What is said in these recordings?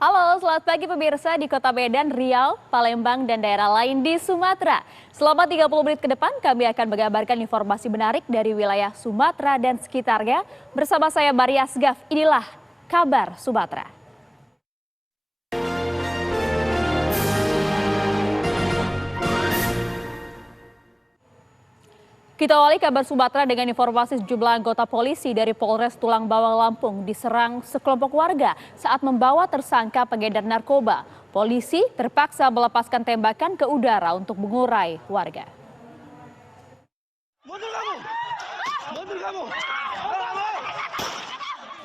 Halo, selamat pagi pemirsa di Kota Medan, Riau, Palembang, dan daerah lain di Sumatera. Selama 30 menit ke depan, kami akan mengabarkan informasi menarik dari wilayah Sumatera dan sekitarnya. Bersama saya Maria Asgaf, inilah Kabar Sumatera. Kita awali kabar Sumatera dengan informasi sejumlah anggota polisi dari Polres Tulang Bawang Lampung diserang sekelompok warga saat membawa tersangka pengedar narkoba. Polisi terpaksa melepaskan tembakan ke udara untuk mengurai warga.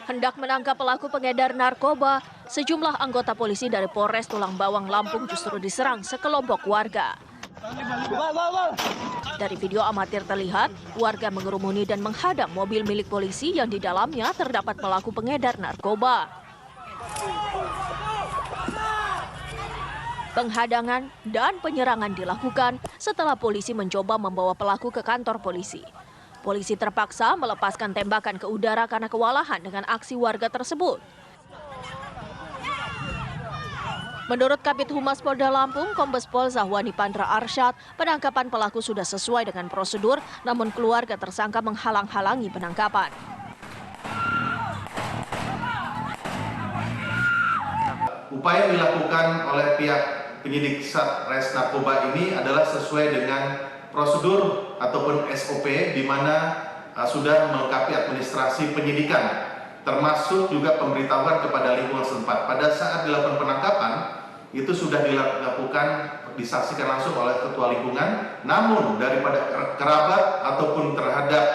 Hendak menangkap pelaku pengedar narkoba, sejumlah anggota polisi dari Polres Tulang Bawang Lampung justru diserang sekelompok warga. Dari video amatir terlihat, warga mengerumuni dan menghadang mobil milik polisi yang di dalamnya terdapat pelaku pengedar narkoba. Penghadangan dan penyerangan dilakukan setelah polisi mencoba membawa pelaku ke kantor polisi. Polisi terpaksa melepaskan tembakan ke udara karena kewalahan dengan aksi warga tersebut. Menurut Kabid Humas Polda Lampung, Kombes Pol Zahwani Pandra Arsyad, penangkapan pelaku sudah sesuai dengan prosedur, namun keluarga tersangka menghalang-halangi penangkapan. Upaya dilakukan oleh pihak penyidik Satres Narkoba ini adalah sesuai dengan prosedur ataupun SOP di mana sudah melengkapi administrasi penyidikan, termasuk juga pemberitahuan kepada lingkungan setempat. Pada saat dilakukan penangkapan, itu sudah dilakukan, disaksikan langsung oleh ketua lingkungan, namun daripada kerabat ataupun terhadap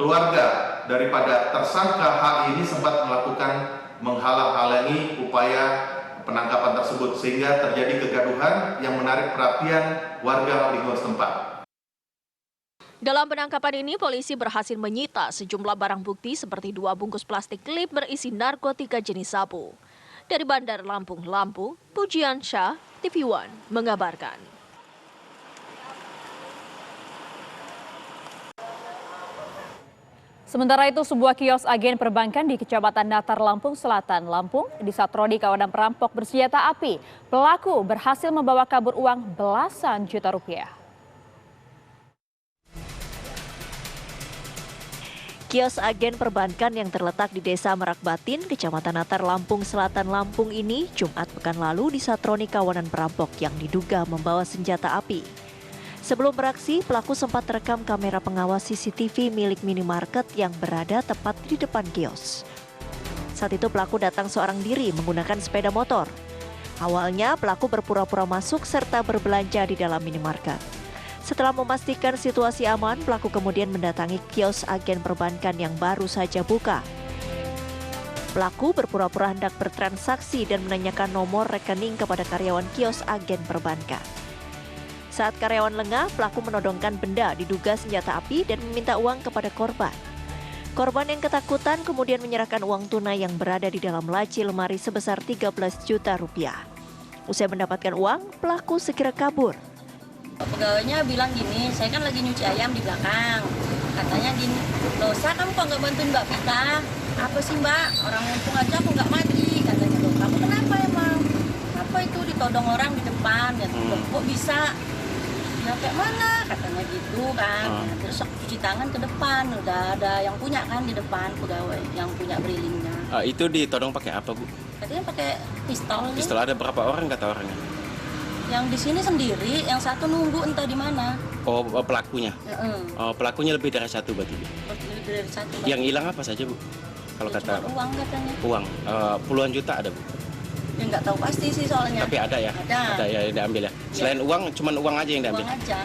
keluarga daripada tersangka H ini sempat melakukan menghalang-halangi upaya penangkapan tersebut, sehingga terjadi kegaduhan yang menarik perhatian warga lingkungan setempat. Dalam penangkapan ini, polisi berhasil menyita sejumlah barang bukti seperti 2 bungkus plastik klip berisi narkotika jenis sabu. Dari Bandar Lampung, Pujian Syah, TV One mengabarkan. Sementara itu, sebuah kios agen perbankan di Kecamatan Natar, Lampung Selatan, Lampung, disatroni kawanan perampok bersenjata api. Pelaku berhasil membawa kabur uang belasan juta rupiah. Kios agen perbankan yang terletak di Desa Merak Batin, Kecamatan Natar, Lampung Selatan, Lampung ini Jumat pekan lalu disatroni kawanan perampok yang diduga membawa senjata api. Sebelum beraksi, pelaku sempat terekam kamera pengawas CCTV milik minimarket yang berada tepat di depan kios. Saat itu pelaku datang seorang diri menggunakan sepeda motor. Awalnya pelaku berpura-pura masuk serta berbelanja di dalam minimarket. Setelah memastikan situasi aman, pelaku kemudian mendatangi kios agen perbankan yang baru saja buka. Pelaku berpura-pura hendak bertransaksi dan menanyakan nomor rekening kepada karyawan kios agen perbankan. Saat karyawan lengah, pelaku menodongkan benda diduga senjata api dan meminta uang kepada korban. Korban yang ketakutan kemudian menyerahkan uang tunai yang berada di dalam laci lemari sebesar 13 juta rupiah. Usai mendapatkan uang, pelaku segera kabur. Pegawainya bilang gini, saya kan lagi nyuci ayam di belakang. Katanya gini, loh Sa, kamu kok nggak bantuin Mbak Vita? Apa sih Mbak, orang mumpung aja aku nggak mati. Katanya, loh kamu kenapa emang? Apa itu ditodong orang di depan? Ya, loh, kok bisa? Ya kayak mana? Katanya gitu kan. Ya, terus cuci tangan ke depan, udah ada yang punya kan di depan pegawai, yang punya berilingnya. Itu ditodong pakai apa Bu? Katanya pakai pistol. Pistol ada berapa orang kata orangnya? Yang di sini sendiri, yang satu nunggu entah di mana. Oh, pelakunya? Oh, pelakunya lebih dari satu berarti? Lebih dari satu. Yang hilang apa saja Bu? Kalau Ya, kata uang katanya. Uang, puluhan juta ada Bu? Ya nggak tahu pasti sih soalnya. Tapi ada ya? Ada ya yang diambil ya? Selain uang, cuman uang aja yang diambil? Uang aja.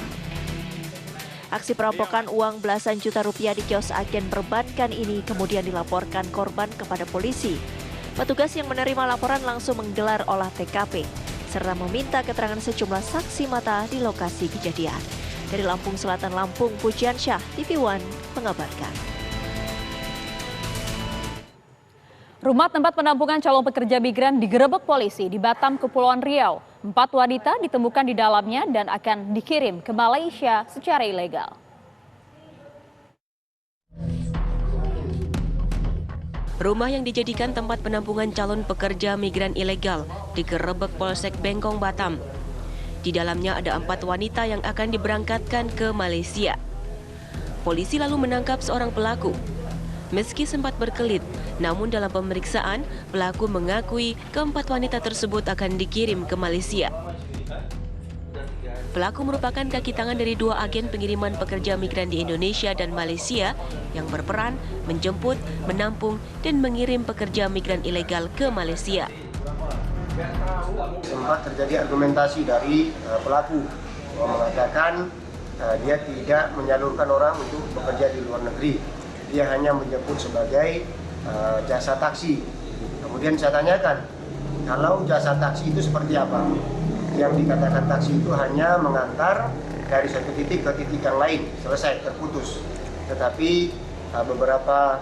Aksi perampokan uang belasan juta rupiah di kios agen perbankan ini kemudian dilaporkan korban kepada polisi. Petugas yang menerima laporan langsung menggelar olah TKP serta meminta keterangan sejumlah saksi mata di lokasi kejadian. Dari Lampung Selatan, Lampung, Pujian Syah, TV One mengabarkan. Rumah tempat penampungan calon pekerja migran digerebek polisi di Batam, Kepulauan Riau. 4 wanita ditemukan di dalamnya dan akan dikirim ke Malaysia secara ilegal. Rumah yang dijadikan tempat penampungan calon pekerja migran ilegal digerebek Polsek Bengkong, Batam. Di dalamnya ada 4 wanita yang akan diberangkatkan ke Malaysia. Polisi lalu menangkap seorang pelaku. Meski sempat berkelit, namun dalam pemeriksaan, pelaku mengakui keempat wanita tersebut akan dikirim ke Malaysia. Pelaku merupakan kaki tangan dari 2 agen pengiriman pekerja migran di Indonesia dan Malaysia yang berperan menjemput, menampung, dan mengirim pekerja migran ilegal ke Malaysia. Sempat terjadi argumentasi dari pelaku mengatakan dia tidak menyalurkan orang untuk bekerja di luar negeri. Dia hanya menjemput sebagai jasa taksi. Kemudian saya tanyakan, kalau jasa taksi itu seperti apa? Yang dikatakan taksi itu hanya mengantar dari satu titik ke titik yang lain, selesai, terputus. Tetapi beberapa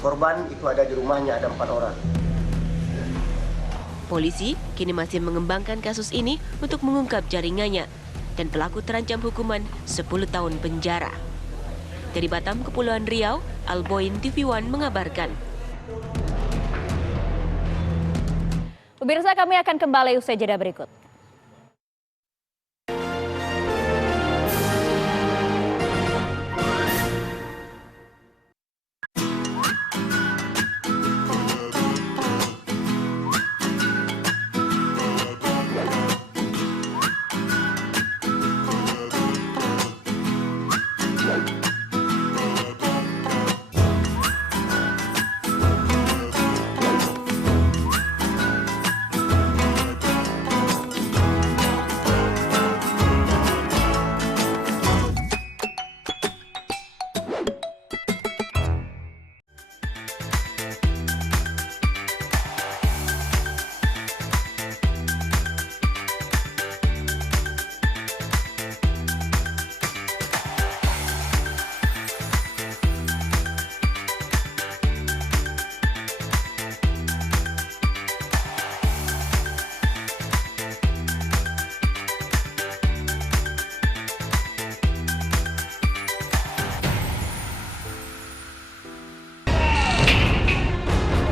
korban itu ada di rumahnya, ada 4 orang. Polisi kini masih mengembangkan kasus ini untuk mengungkap jaringannya, dan pelaku terancam hukuman 10 tahun penjara. Dari Batam, Kepulauan Riau, Alboin TV One mengabarkan. Pemirsa, kami akan kembali usai jeda berikut.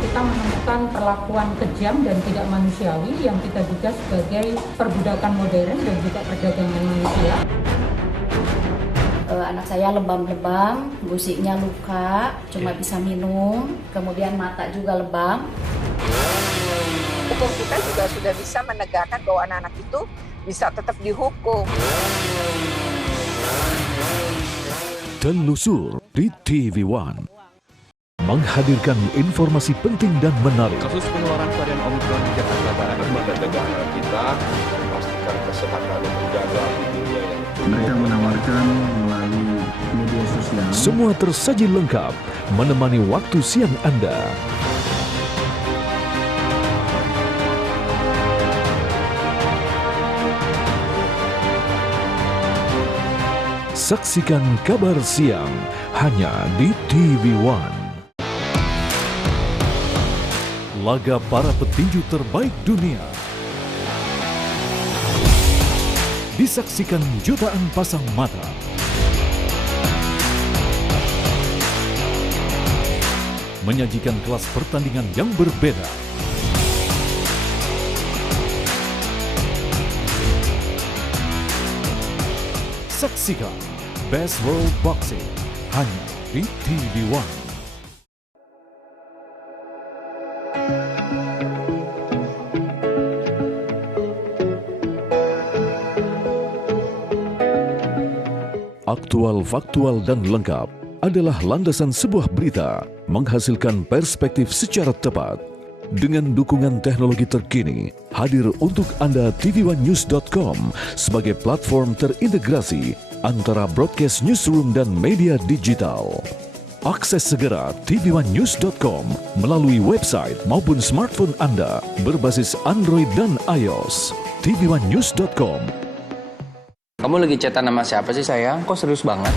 Kita menemukan perlakuan kejam dan tidak manusiawi yang kita duga sebagai perbudakan modern dan juga perdagangan manusia. Anak saya lebam-lebam, gusiknya luka, cuma bisa minum, kemudian mata juga lebam. Hukum kita juga sudah bisa menegakkan bahwa anak-anak itu bisa tetap dihukum. Telusur di TV One menghadirkan informasi penting dan menarik. Kasus penularan varian Omicron di Jakarta Barat, lembaga negara kita memastikan kesehatan terjaga di dunia yang mereka menawarkan melalui media sosial. Semua tersaji lengkap menemani waktu siang Anda. Saksikan Kabar Siang hanya di TV One. Laga para petinju terbaik dunia disaksikan jutaan pasang mata. Menyajikan kelas pertandingan yang berbeda. Saksikan Best World Boxing hanya di TV One. Aktual, faktual, dan lengkap adalah landasan sebuah berita menghasilkan perspektif secara tepat. Dengan dukungan teknologi terkini, hadir untuk Anda tvOneNews.com sebagai platform terintegrasi antara broadcast newsroom dan media digital. Akses segera tvOneNews.com melalui website maupun smartphone Anda berbasis Android dan iOS. tvOneNews.com. Kamu lagi chatan sama siapa sih sayang? Kok serius banget?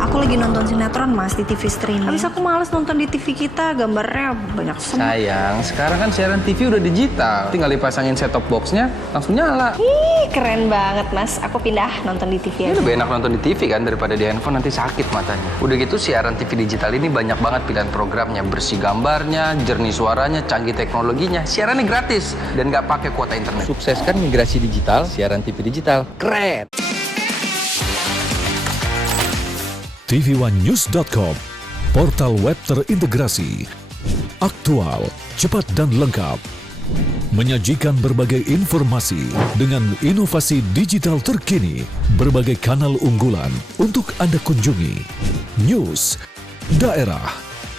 Aku lagi nonton sinetron Mas di TV streaming. Habis aku males nonton di TV kita, gambarnya banyak semua. Sayang, sekarang kan siaran TV udah digital. Tinggal dipasangin set-top box-nya, langsung nyala. Ih, keren banget Mas. Aku pindah nonton di TV aja. Lebih enak nonton di TV kan daripada di handphone, nanti sakit matanya. Udah gitu siaran TV digital ini banyak banget pilihan programnya. Bersih gambarnya, jernih suaranya, canggih teknologinya. Siarannya gratis dan nggak pakai kuota internet. Sukseskan migrasi digital, siaran TV digital. Keren! tv1news.com, portal web terintegrasi, aktual, cepat dan lengkap, menyajikan berbagai informasi dengan inovasi digital terkini, berbagai kanal unggulan untuk Anda kunjungi, news, daerah,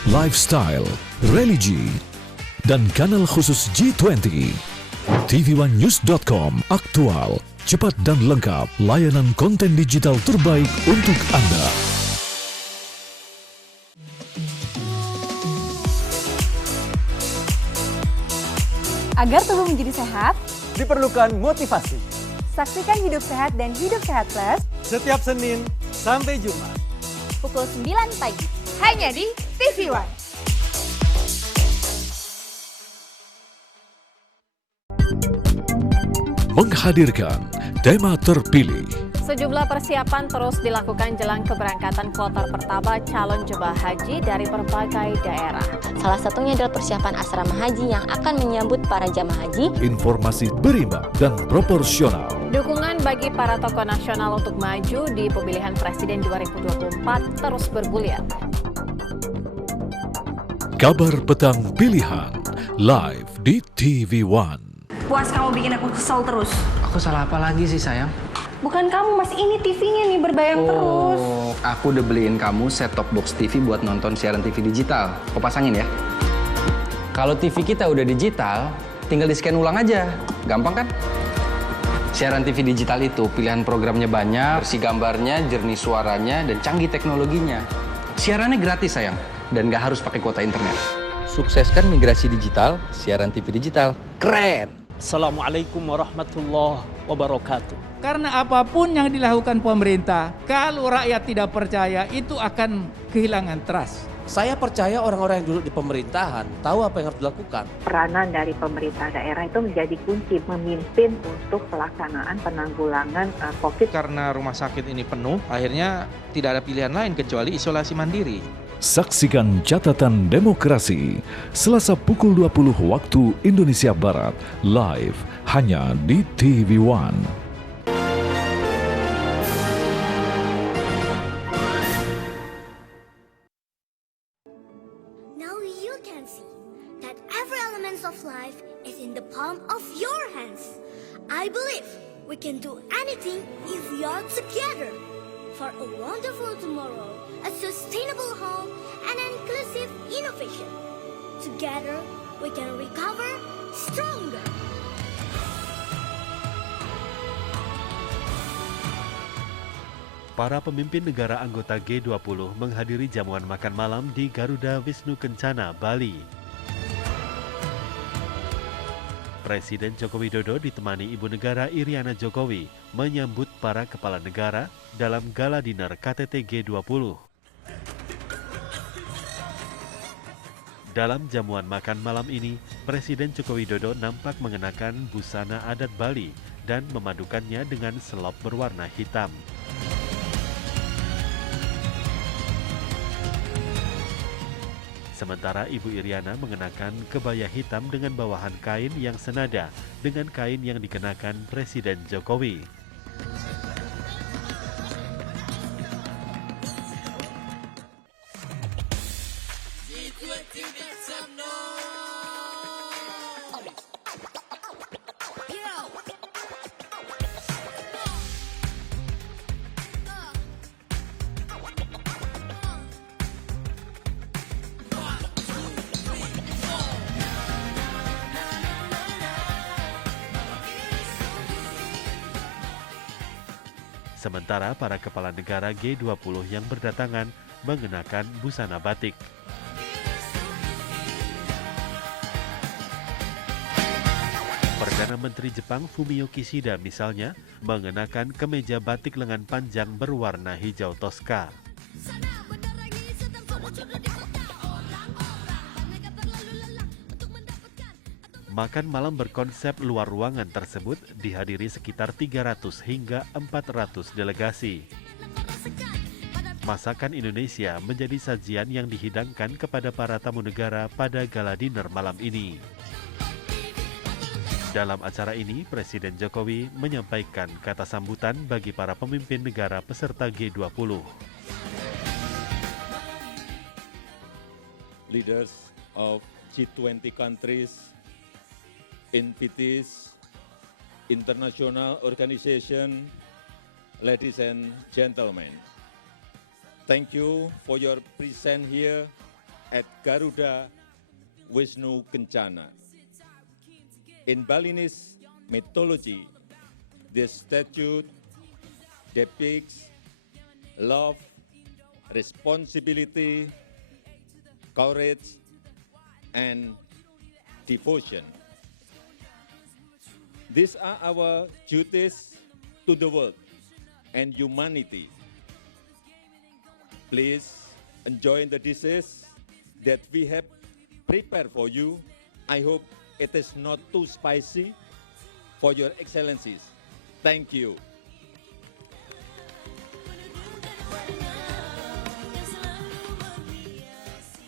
lifestyle, religi, dan kanal khusus G20. tv1news.com, aktual, cepat dan lengkap, layanan konten digital terbaik untuk Anda. Agar tubuh menjadi sehat, diperlukan motivasi. Saksikan Hidup Sehat dan Hidup Sehat Plus Setiap Senin sampai Jumat. pukul 9 pagi. Hanya di TV One. Menghadirkan tema terpilih. Sejumlah persiapan terus dilakukan jelang keberangkatan kloter pertama calon jemaah haji dari berbagai daerah. Salah satunya adalah persiapan asrama haji yang akan menyambut para jamaah haji. Informasi berimbang dan proporsional. Dukungan bagi para tokoh nasional untuk maju di pemilihan presiden 2024 terus bergulir. Kabar petang pilihan live di TV One. Puas kamu bikin aku kesel terus. Aku salah apa lagi sih sayang? Bukan kamu Mas, ini TV-nya nih berbayang terus. Oh, aku udah beliin kamu set-top box TV buat nonton siaran TV digital. Kau pasangin ya. Kalau TV kita udah digital, tinggal di-scan ulang aja. Gampang kan? Siaran TV digital itu pilihan programnya banyak, bersih gambarnya, jernih suaranya, dan canggih teknologinya. Siarannya gratis sayang, dan nggak harus pakai kuota internet. Sukseskan migrasi digital, siaran TV digital. Keren! Assalamualaikum warahmatullahi wabarakatuh. Karena apapun yang dilakukan pemerintah, kalau rakyat tidak percaya, itu akan kehilangan trust. Saya percaya orang-orang yang duduk di pemerintahan tahu apa yang harus dilakukan. Peranan dari pemerintah daerah itu menjadi kunci memimpin untuk pelaksanaan penanggulangan COVID. Karena rumah sakit ini penuh, akhirnya tidak ada pilihan lain kecuali isolasi mandiri. Saksikan Catatan Demokrasi Selasa pukul 20 waktu Indonesia Barat live hanya di TV One. Now you can see that every element of life is in the palm of your hands. I believe we can do anything if we are together for a wonderful tomorrow, a sustainable home, and inclusive innovation. Together, we can recover stronger. Para pemimpin negara anggota G20 menghadiri jamuan makan malam di Garuda Wisnu Kencana, Bali. Presiden Joko Widodo ditemani Ibu Negara Iriana Jokowi menyambut para kepala negara dalam gala dinner KTT G20. Dalam jamuan makan malam ini, Presiden Joko Widodo nampak mengenakan busana adat Bali dan memadukannya dengan selop berwarna hitam. Sementara Ibu Iriana mengenakan kebaya hitam dengan bawahan kain yang senada dengan kain yang dikenakan Presiden Jokowi. Sementara para kepala negara G20 yang berdatangan mengenakan busana batik. Perdana Menteri Jepang Fumio Kishida misalnya mengenakan kemeja batik lengan panjang berwarna hijau toska. Makan malam berkonsep luar ruangan tersebut dihadiri sekitar 300 hingga 400 delegasi. Masakan Indonesia menjadi sajian yang dihidangkan kepada para tamu negara pada gala dinner malam ini. Dalam acara ini, Presiden Jokowi menyampaikan kata sambutan bagi para pemimpin negara peserta G20. Leaders of G20 countries, entities, international organization, ladies and gentlemen, thank you for your presence here at Garuda Wisnu Kencana. In Balinese mythology, this statue depicts love, responsibility, courage, and devotion. These are our duties to the world and humanity. Please enjoy the dishes that we have prepared for you. I hope it is not too spicy for your excellencies. Thank you.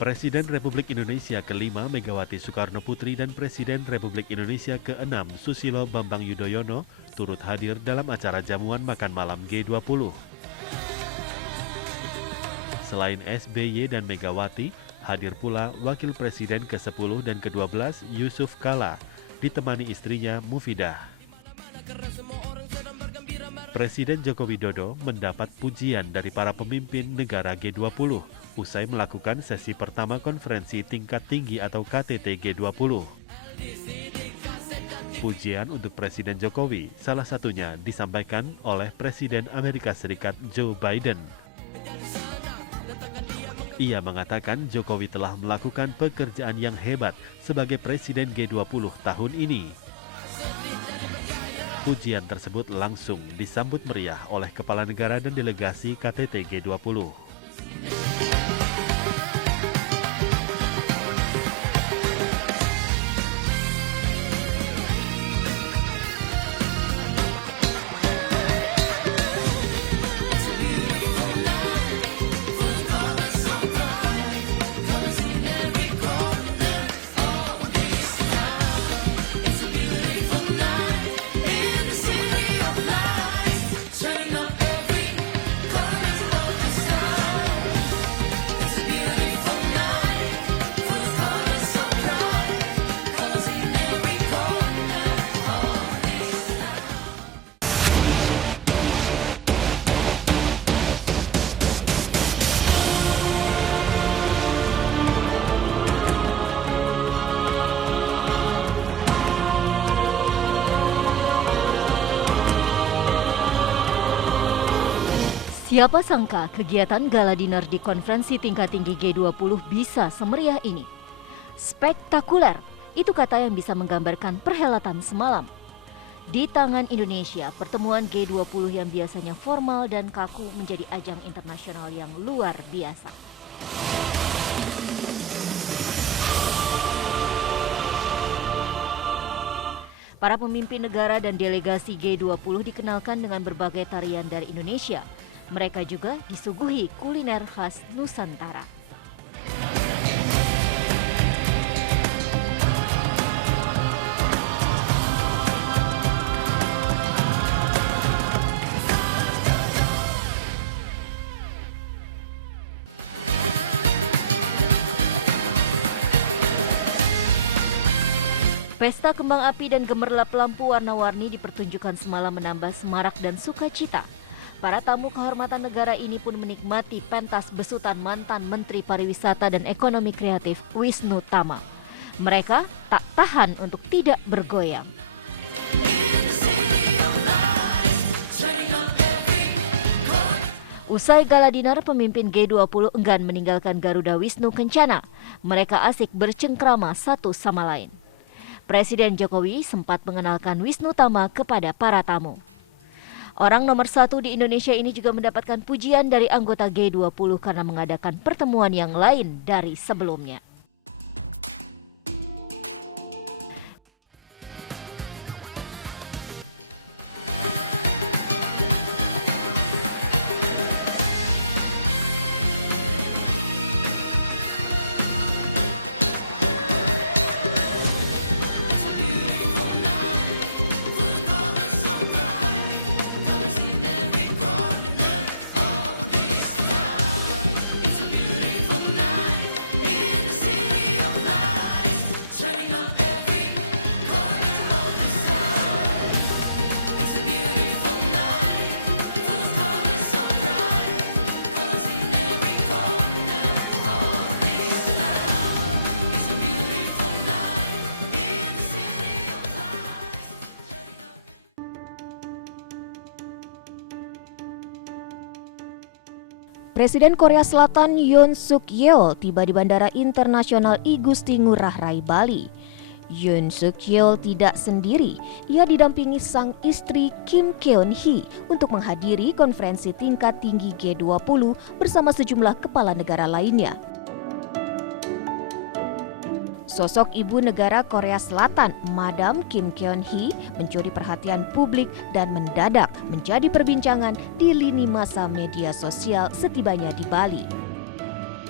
Presiden Republik Indonesia ke-5 Megawati Soekarno Putri dan Presiden Republik Indonesia ke-6 Susilo Bambang Yudhoyono turut hadir dalam acara jamuan makan malam G20. Selain SBY dan Megawati, hadir pula Wakil Presiden ke-10 dan ke-12 Yusuf Kala, ditemani istrinya Mufidah. Presiden Joko Widodo mendapat pujian dari para pemimpin negara G20 usai melakukan sesi pertama konferensi tingkat tinggi atau KTT G20. Pujian untuk Presiden Jokowi salah satunya disampaikan oleh Presiden Amerika Serikat Joe Biden. Ia mengatakan Jokowi telah melakukan pekerjaan yang hebat sebagai Presiden G20 tahun ini. Pujian tersebut langsung disambut meriah oleh Kepala Negara dan delegasi KTT G20. Siapa sangka kegiatan gala dinner di konferensi tingkat tinggi G20 bisa semeriah ini. Spektakuler, itu kata yang bisa menggambarkan perhelatan semalam. Di tangan Indonesia, pertemuan G20 yang biasanya formal dan kaku menjadi ajang internasional yang luar biasa. Para pemimpin negara dan delegasi G20 dikenalkan dengan berbagai tarian dari Indonesia. Mereka juga disuguhi kuliner khas Nusantara. Pesta kembang api dan gemerlap lampu warna-warni dipertunjukkan semalam menambah semarak dan sukacita. Para tamu kehormatan negara ini pun menikmati pentas besutan mantan Menteri Pariwisata dan Ekonomi Kreatif Wisnu Tama. Mereka tak tahan untuk tidak bergoyang. Usai gala dinner, pemimpin G20 enggan meninggalkan Garuda Wisnu Kencana. Mereka asik bercengkrama satu sama lain. Presiden Jokowi sempat mengenalkan Wisnu Tama kepada para tamu. Orang nomor 1 di Indonesia ini juga mendapatkan pujian dari anggota G20 karena mengadakan pertemuan yang lain dari sebelumnya. Presiden Korea Selatan Yoon Suk Yeol tiba di Bandara Internasional I Gusti Ngurah Rai, Bali. Yoon Suk Yeol tidak sendiri, ia didampingi sang istri Kim Keon Hee untuk menghadiri konferensi tingkat tinggi G20 bersama sejumlah kepala negara lainnya. Sosok ibu negara Korea Selatan, Madam Kim Keon Hee, mencuri perhatian publik dan mendadak menjadi perbincangan di lini masa media sosial setibanya di Bali.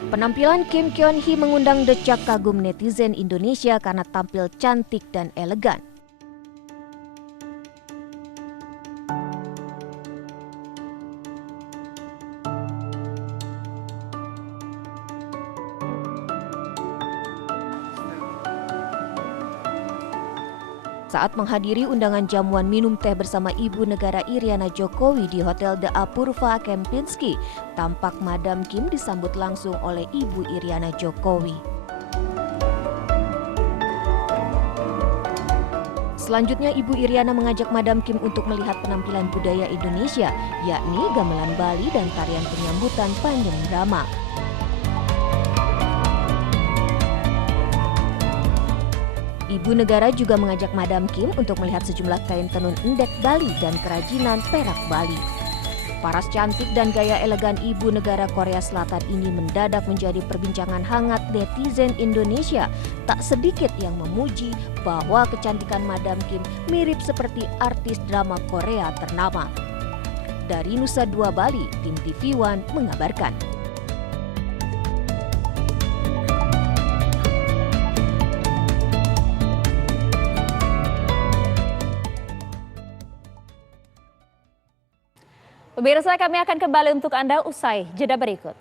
Penampilan Kim Keon Hee mengundang decak kagum netizen Indonesia karena tampil cantik dan elegan. Saat menghadiri undangan jamuan minum teh bersama Ibu Negara Iriana Jokowi di Hotel The Apurva Kempinski, tampak Madam Kim disambut langsung oleh Ibu Iriana Jokowi. Selanjutnya Ibu Iriana mengajak Madam Kim untuk melihat penampilan budaya Indonesia, yakni gamelan Bali dan tarian penyambutan Panjang Drama. Ibu negara juga mengajak Madam Kim untuk melihat sejumlah kain tenun endek Bali dan kerajinan perak Bali. Paras cantik dan gaya elegan ibu negara Korea Selatan ini mendadak menjadi perbincangan hangat netizen Indonesia. Tak sedikit yang memuji bahwa kecantikan Madam Kim mirip seperti artis drama Korea ternama. Dari Nusa Dua Bali, tim TV One mengabarkan. Pemirsa, kami akan kembali untuk Anda usai jeda berikut.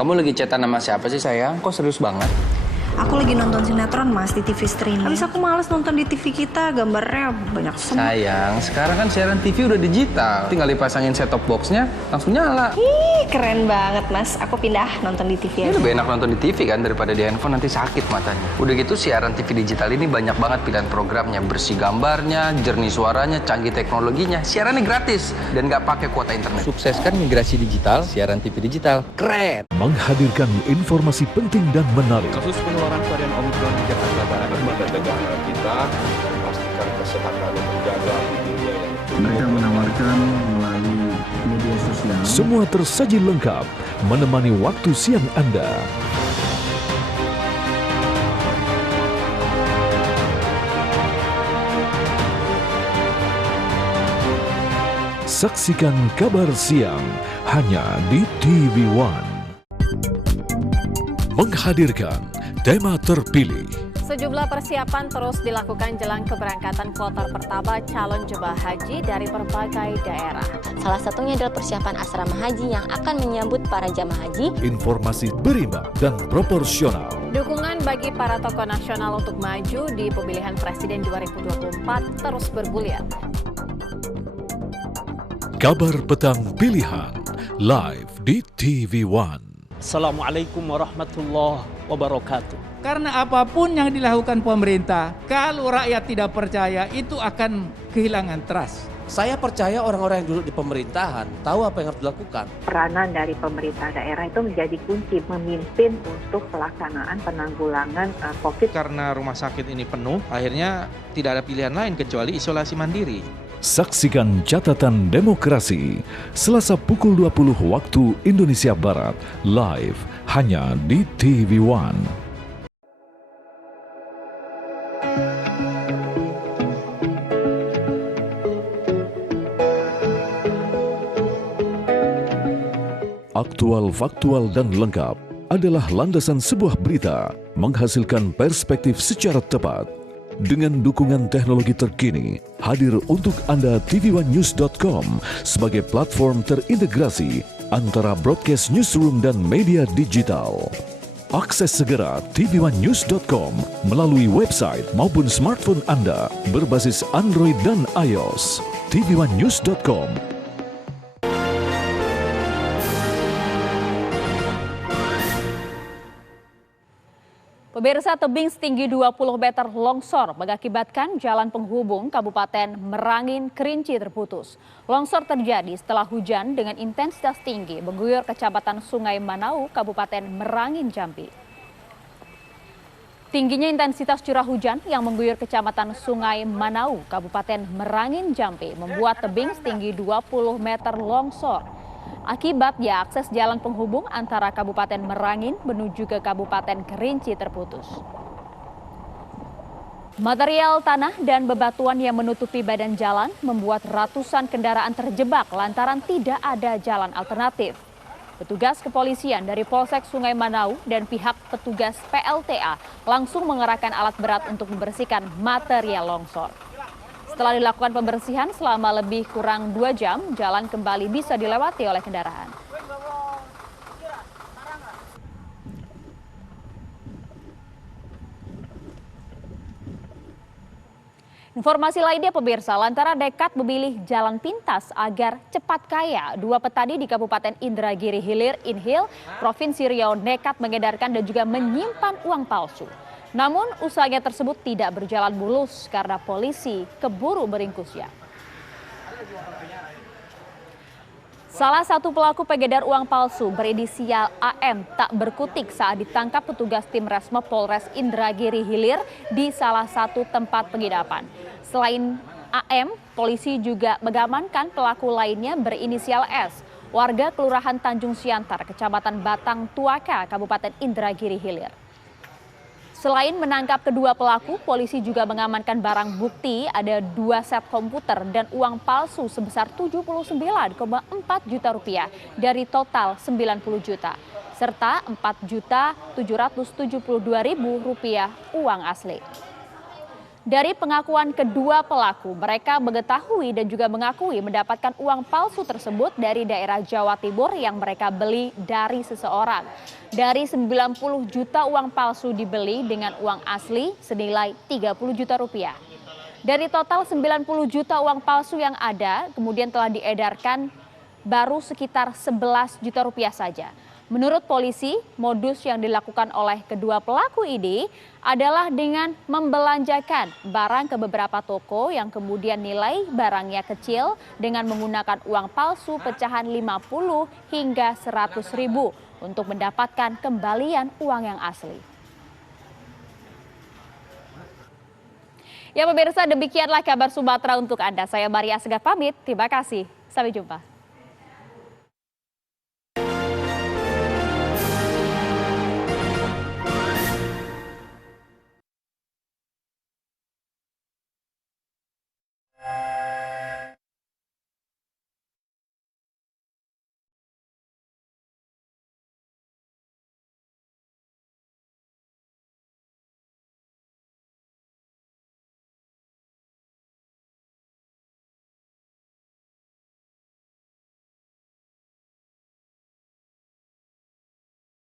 Kamu lagi chatan sama siapa sih sayang? Kok serius banget? Aku lagi nonton sinetron Mas di TV streaming. Habis aku males nonton di TV kita, gambarnya banyak semut. Sayang, sekarang kan siaran TV udah digital. Tinggal dipasangin set-top box-nya, langsung nyala. Ih, keren banget Mas. Aku pindah nonton di TV aja. Lebih enak nonton di TV kan daripada di handphone, nanti sakit matanya. Udah gitu siaran TV digital ini banyak banget pilihan programnya. Bersih gambarnya, jernih suaranya, canggih teknologinya. Siarannya gratis dan nggak pakai kuota internet. Sukseskan migrasi digital, siaran TV digital. Keren! Menghadirkan informasi penting dan menarik. Kasus penularan varian Omicron di Jakarta Barat. Lembaga negara kita memastikan kesehatan dan menjaga dunia yang mereka menawarkan melalui media sosial. Semua tersaji lengkap menemani waktu siang Anda. Saksikan Kabar Siang hanya di TV One. Menghadirkan tema terpilih. Sejumlah persiapan terus dilakukan jelang keberangkatan kloter pertama calon jemaah haji dari berbagai daerah. Salah satunya adalah persiapan asrama haji yang akan menyambut para jamaah haji. Informasi berimbang dan proporsional. Dukungan bagi para tokoh nasional untuk maju di pemilihan presiden 2024 terus bergulir. Kabar Petang Pilihan live di TV One. Assalamualaikum warahmatullahi wabarakatuh. Karena apapun yang dilakukan pemerintah, kalau rakyat tidak percaya, itu akan kehilangan trust. Saya percaya orang-orang yang duduk di pemerintahan tahu apa yang harus dilakukan. Peranan dari pemerintah daerah itu menjadi kunci memimpin untuk pelaksanaan penanggulangan COVID. Karena rumah sakit ini penuh, akhirnya tidak ada pilihan lain kecuali isolasi mandiri. Saksikan Catatan Demokrasi Selasa pukul 20 waktu Indonesia Barat live hanya di TV One. Aktual, faktual, dan lengkap adalah landasan sebuah berita menghasilkan perspektif secara tepat. Dengan dukungan teknologi terkini, hadir untuk Anda tvOneNews.com sebagai platform terintegrasi antara broadcast newsroom dan media digital. Akses segera tvOneNews.com melalui website maupun smartphone Anda berbasis Android dan iOS. tvOneNews.com. Pemirsa, tebing setinggi 20 meter longsor mengakibatkan jalan penghubung Kabupaten Merangin Kerinci terputus. Longsor terjadi setelah hujan dengan intensitas tinggi mengguyur Kecamatan Sungai Manau, Kabupaten Merangin, Jambi. Tingginya intensitas curah hujan yang mengguyur Kecamatan Sungai Manau, Kabupaten Merangin, Jambi membuat tebing setinggi 20 meter longsor. Akibatnya akses jalan penghubung antara Kabupaten Merangin menuju ke Kabupaten Kerinci terputus. Material tanah dan bebatuan yang menutupi badan jalan membuat ratusan kendaraan terjebak lantaran tidak ada jalan alternatif. Petugas kepolisian dari Polsek Sungai Manau dan pihak petugas PLTA langsung mengerahkan alat berat untuk membersihkan material longsor. Setelah dilakukan pembersihan selama lebih kurang 2 jam, jalan kembali bisa dilewati oleh kendaraan. Informasi lainnya pemirsa, lantaran nekat memilih jalan pintas agar cepat kaya, 2 petani di Kabupaten Indragiri Hilir, Inhil, Provinsi Riau nekat mengedarkan dan juga menyimpan uang palsu. Namun usahanya tersebut tidak berjalan mulus karena polisi keburu meringkusnya. Salah satu pelaku pengedar uang palsu berinisial AM tak berkutik saat ditangkap petugas tim Resmo Polres Indragiri Hilir di salah satu tempat penginapan. Selain AM, polisi juga mengamankan pelaku lainnya berinisial S, warga Kelurahan Tanjung Siantar, Kecamatan Batang Tuaka, Kabupaten Indragiri Hilir. Selain menangkap kedua pelaku, polisi juga mengamankan barang bukti ada 2 set komputer dan uang palsu sebesar 79,4 juta rupiah dari total 90 juta, serta 4.772.000 rupiah uang asli. Dari pengakuan kedua pelaku, mereka mengetahui dan juga mengakui mendapatkan uang palsu tersebut dari daerah Jawa Timur yang mereka beli dari seseorang. Dari 90 juta uang palsu dibeli dengan uang asli senilai 30 juta rupiah. Dari total 90 juta uang palsu yang ada, kemudian telah diedarkan baru sekitar 11 juta rupiah saja. Menurut polisi, modus yang dilakukan oleh kedua pelaku ini adalah dengan membelanjakan barang ke beberapa toko yang kemudian nilai barangnya kecil dengan menggunakan uang palsu pecahan 50 hingga 100 ribu untuk mendapatkan kembalian uang yang asli. Ya pemirsa, demikianlah kabar Sumatera untuk Anda. Saya Maria Asgar pamit, terima kasih. Sampai jumpa.